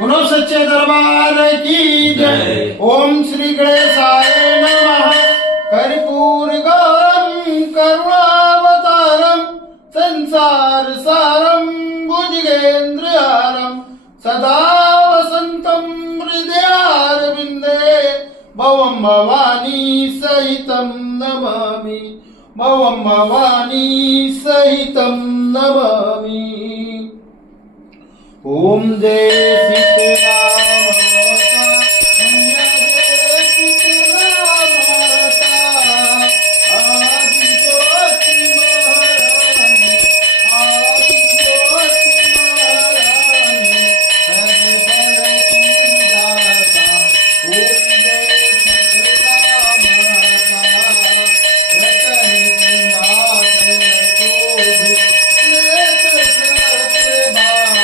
बोलो सच्चे दरबार की जय। ओम श्री गणेशाय नमः। कर्पूर गौरम करुणावतारम संसार सारम भुजगेन्द्रहारम सदा वसंतम हृदयारविंदे भवम भवानी सहितं नमामि। भवम भवानी सहितं नमामि। ओम जय सीताराम माता, मैया जय सीताराम माता। आदि ज्योति महारानी, आदि ज्योति महारानी, सर्वबल की दाता। ओम जय सीताराम माता, रतन की नाथ शोभे, श्वेत छत्र बाता।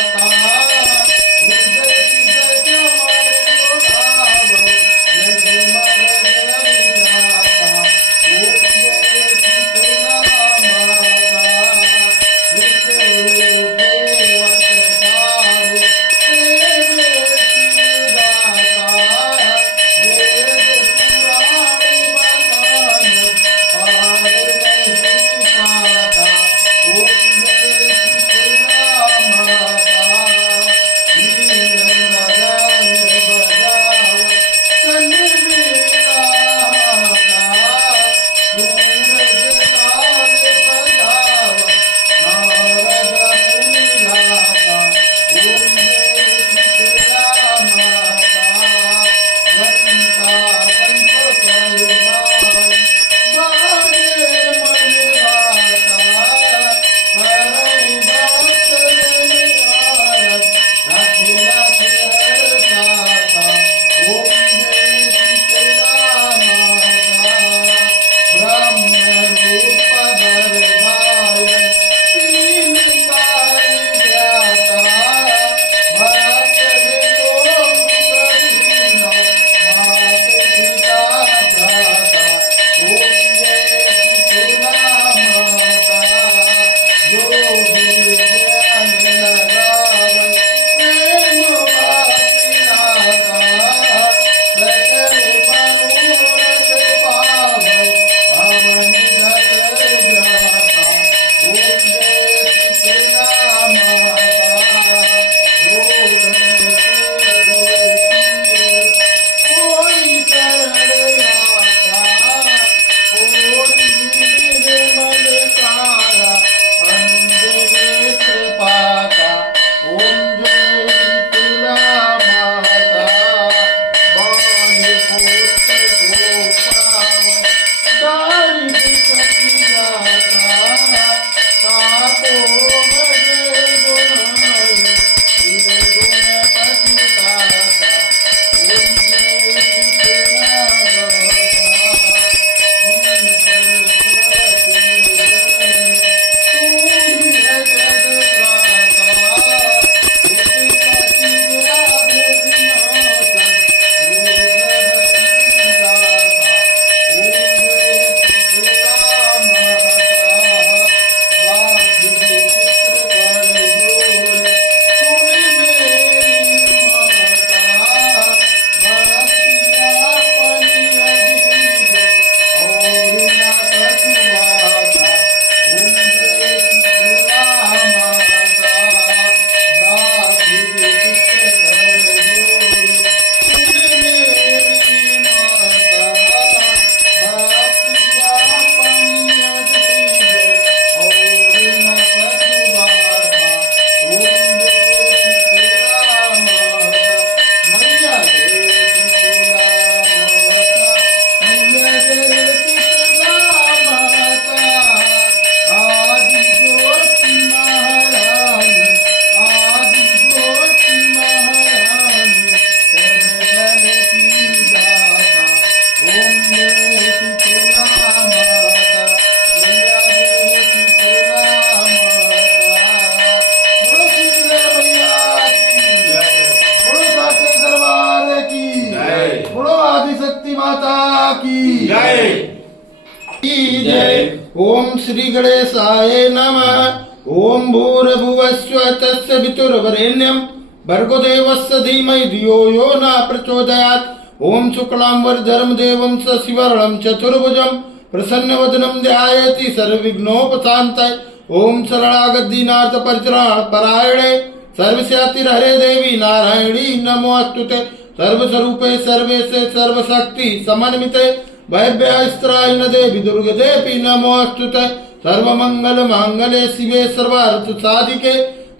ओम श्री गणेशाय नमः। ओम भूर्भुवस्व तस्य वितुर्वरेण्यं भर्गो देवस्य धीमहि धियो यो न प्रचोदयात्। ओम शुक्लांबरधरं देवं शशिवर्णं चतुर्भुजं प्रसन्नवदनं ध्यायति सर्वविघ्नोपशान्तये। ओम सरलागद्दीनाथ परित्राणपरायणे सर्वस्यातिहरे देवी नारायणी नमोस्तुते। सर्वस्वरूपे सर्वेशे सर्वशक्ति समन्विते भयभ्यस्त्राय देवी दुर्गदेवी नमोस्तुते। सर्वमंगल मांगल्ये शिवे सर्वार्थ साधिके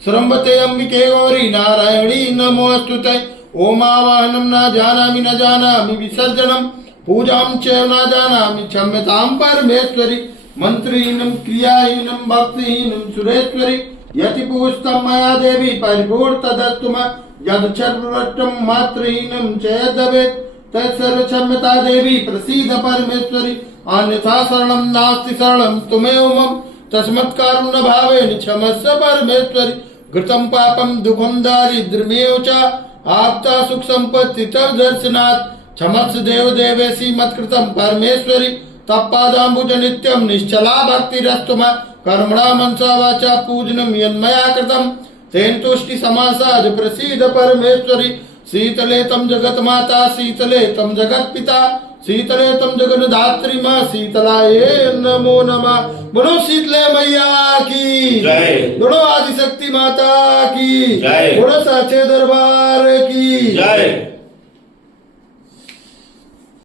श्रम्भते अंबिके गौरी नारायणी नमोस्तुते। ओम आवाहनं न जानामि विसर्जनं पूजां च न जानामि क्षम्यतां परमेश्वरी। मंत्रहीनं क्रियाहीनं भक्तिहीनं सुरेश्वरी। यति पूजितं मया देवी परिपूर्ण तदस्तु मे। यदक्षरवृष्टं मात्रहीनं च यद्भवेत् तत्सर्व क्षम्यता देवी प्रसीद परमेश्वरी। अन्यथा शरणं नास्ति शरणं त्वमेव मम तस्मत्कारुण्य भावेन क्षमस्व परमेश्वरी। घृतं पापं दुःखं दारिद्र्यमेव च आप्ता सुख संपत्ति तव दर्शनात् क्षमस्व देव देवेशी मत्कृतं परमेश्वरी। तत्पादाम्बुज नित्यं निश्चला भक्तिरस्तु मे। कर्मणा मनसा वाचा पूजनं यन्मया कृतं तेन तुष्टि समासाद प्रसीद परमेश्वरी। शीतले तम जगत माता शीतले तम जगत पिता शीतले तम जगन्धात्री माँ शीतलाये नमो नमः। बोलो शीतले मैया की जय। बोलो आदिशक्ति माता की जय। बोलो साचे दरबार की जय।